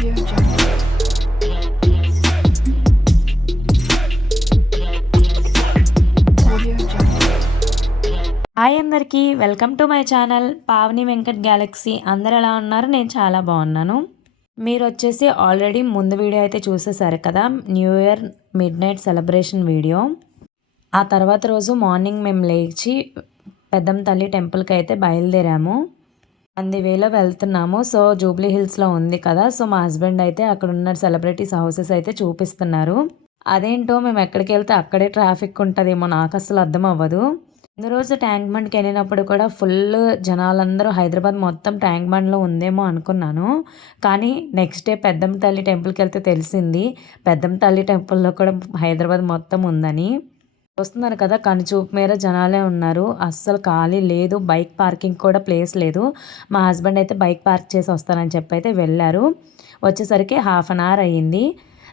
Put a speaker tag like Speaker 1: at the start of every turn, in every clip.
Speaker 1: Hi అందరికీ welcome to my channel Pavani Venkat galaxy అందరు ఎలా ఉన్నారు? నేను చాలా బాగున్నాను. మీరు వచ్చేసి ఆల్రెడీ ముందు వీడియో అయితే చూసేసారు కదా new year midnight celebration video ఆ తర్వాత రోజు మార్నింగ్ మేము లేచి పెద్దమ్మ తల్లి టెంపుల్కి అయితే బయలుదేరాము. వేలో వెళ్తున్నాము. సో జూబ్లీ హిల్స్లో ఉంది కదా. సో మా హస్బెండ్ అయితే అక్కడ ఉన్న సెలబ్రిటీస్ హౌసెస్ అయితే చూపిస్తున్నారు. అదేంటో మేము ఎక్కడికి వెళ్తే అక్కడే ట్రాఫిక్ ఉంటుందేమో. నాకు అసలు అర్థం అవ్వదు. ముందు రోజు ట్యాంక్ బండ్కి వెళ్ళినప్పుడు కూడా ఫుల్ జనాలందరూ హైదరాబాద్ మొత్తం ట్యాంక్ బండ్లో ఉందేమో అనుకున్నాను. కానీ నెక్స్ట్ డే పెద్దమ్మ తల్లి టెంపుల్కి వెళ్తే తెలిసింది. పెద్దమ్మ తల్లి టెంపుల్లో కూడా హైదరాబాద్ మొత్తం ఉందని. వస్తున్నారు కదా కనుచూపు మేర జనాలే ఉన్నారు. అస్సలు ఖాళీ లేదు. బైక్ పార్కింగ్ కూడా ప్లేస్ లేదు. మా హస్బెండ్ అయితే బైక్ పార్క్ చేసి వస్తానని చెప్పి అయితే వెళ్ళారు. వచ్చేసరికి హాఫ్ అన్ అవర్ అయ్యింది.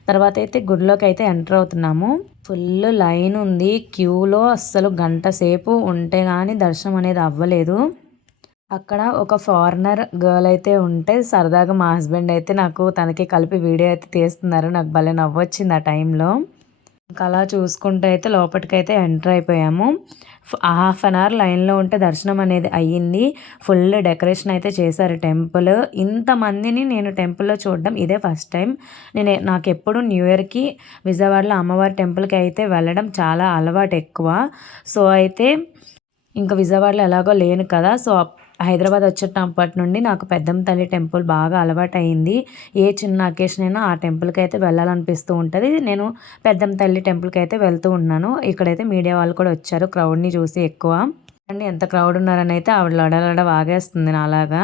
Speaker 1: తర్వాత అయితే గుడిలోకి అయితే ఎంటర్ అవుతున్నాము. ఫుల్ లైన్ ఉంది. క్యూలో అస్సలు గంట సేపు ఉంటే కానీ దర్శనం అనేది అవ్వలేదు. అక్కడ ఒక ఫారినర్ గర్ల్ అయితే ఉంటే సరదాగా మా హస్బెండ్ అయితే నాకు తనకి కలిపి వీడియో అయితే తీస్తున్నారు. నాకు భలే నవ్వొచ్చింది ఆ టైంలో. ఇంకా అలా చూసుకుంటూ అయితే లోపలికైతే ఎంటర్ అయిపోయాము. హాఫ్ అన్ అవర్ లైన్లో ఉంటే దర్శనం అనేది అయ్యింది. ఫుల్ డెకరేషన్ అయితే చేశారు టెంపుల్. ఇంతమందిని నేను టెంపుల్లో చూడడం ఇదే ఫస్ట్ టైం. నేను నాకు ఎప్పుడు న్యూ ఇయర్కి విజయవాడలో అమ్మవారి టెంపుల్కి అయితే వెళ్ళడం చాలా అలవాటు ఎక్కువ. సో అయితే ఇంకా విజయవాడలో ఎలాగో లేను కదా. సో హైదరాబాద్ వచ్చేటప్పటి నుండి నాకు పెద్దమ్మ తల్లి టెంపుల్ బాగా అలవాటు అయింది ఏ చిన్న అకేషన్ అయినా ఆ టెంపుల్కి అయితే వెళ్ళాలనిపిస్తూ ఉంటుంది. నేను పెద్దమ్మ తల్లి టెంపుల్కి అయితే వెళ్తూ ఉన్నాను. ఇక్కడైతే మీడియా వాళ్ళు కూడా వచ్చారు. క్రౌడ్ని చూసి ఎక్కువ. అండి ఎంత క్రౌడ్ ఉన్నారని అయితే ఆవిడ లడలడ వాగేస్తుంది నాలాగా.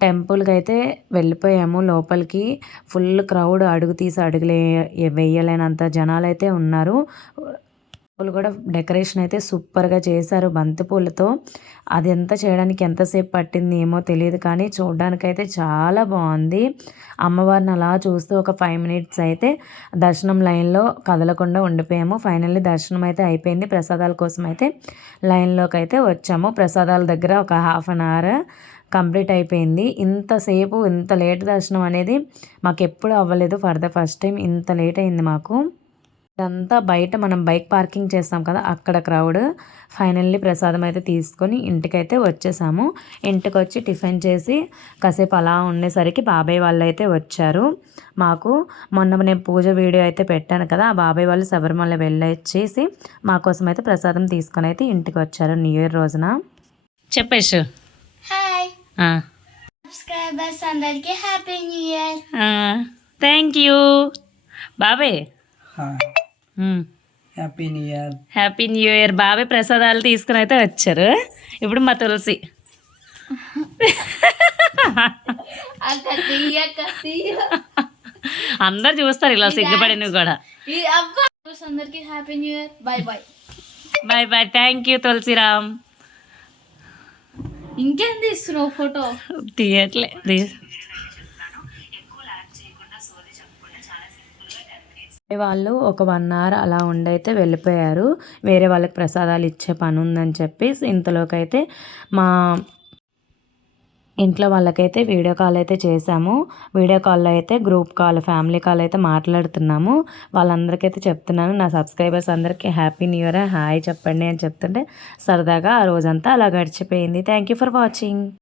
Speaker 1: టెంపుల్కి అయితే వెళ్ళిపోయాము లోపలికి. ఫుల్ క్రౌడ్ అడుగు తీసి అడుగులే వేయలేనంత జనాలు అయితే ఉన్నారు. పూలు కూడా డెకరేషన్ అయితే సూపర్గా చేశారు బంతిపూలతో అది ఎంత చేయడానికి ఎంతసేపు పట్టింది ఏమో తెలియదు కానీ చూడడానికైతే చాలా బాగుంది. అమ్మవారిని అలా చూస్తూ ఒక ఫైవ్ మినిట్స్ అయితే దర్శనం లైన్లో కదలకుండా ఉండిపోయాము. ఫైనల్లీ దర్శనం అయితే అయిపోయింది. ప్రసాదాల కోసం అయితే లైన్లోకి అయితే వచ్చాము. ప్రసాదాల దగ్గర ఒక హాఫ్ అన్ అవర్ కంప్లీట్ అయిపోయింది. ఇంతసేపు ఇంత లేట్ దర్శనం అనేది మాకు ఎప్పుడు అవ్వలేదు. ఫర్ ద ఫస్ట్ టైం ఇంత లేట్ అయింది మాకు. ఇదంతా బయట మనం బైక్ పార్కింగ్ చేస్తాం కదా అక్కడ క్రౌడ్. ఫైనల్లీ ప్రసాదం అయితే తీసుకొని ఇంటికైతే వచ్చేసాము. ఇంటికి వచ్చి టిఫిన్ చేసి కాసేపు అలా ఉండేసరికి బాబాయ్ వాళ్ళు అయితే వచ్చారు. మాకు మొన్న నేను పూజ వీడియో అయితే పెట్టాను కదా ఆ బాబాయ్ వాళ్ళు శబరిమల వెళ్ళొచ్చేసి మా కోసం అయితే ప్రసాదం తీసుకొని అయితే ఇంటికి వచ్చారు న్యూ ఇయర్ రోజున. చెప్పేసి
Speaker 2: హాయ్. సబ్స్క్రైబర్స్ అందరికి happy new year.
Speaker 1: Thank you. బాబాయ్.
Speaker 3: Happy new year
Speaker 1: happy new year బాబాయ్ ప్రసాదాలు తీసుకుని అయితే వచ్చారు. ఇప్పుడు మా తులసి. అందరు చూస్తారు ఇలా సిగ్గుపడినవి కూడా.
Speaker 2: ఈ అబ్బా అందరికి happy new year bye bye
Speaker 1: bye bye thank you Tulasiram.
Speaker 2: ఇంకేం తీస్తున్నావు ఫోటో?
Speaker 1: తీయట్లే. వాళ్ళు ఒక వన్ అవర్ అలా ఉండైతే వెళ్ళిపోయారు. వేరే వాళ్ళకి ప్రసాదాలు ఇచ్చే పని ఉందని చెప్పి ఇంతలోకైతే మా ఇంట్లో వాళ్ళకైతే వీడియో కాల్ అయితే చేశాము. వీడియో కాల్లో అయితే గ్రూప్ కాల్ ఫ్యామిలీ కాల్ అయితే మాట్లాడుతున్నాము. వాళ్ళందరికైతే చెప్తున్నాను నా సబ్స్క్రైబర్స్ అందరికీ హ్యాపీ న్యూ ఇయర్ హాయ్ చెప్పండి అని చెప్తుంటే సరదాగా ఆ రోజంతా అలా గడిచిపోయింది. Thank you for watching.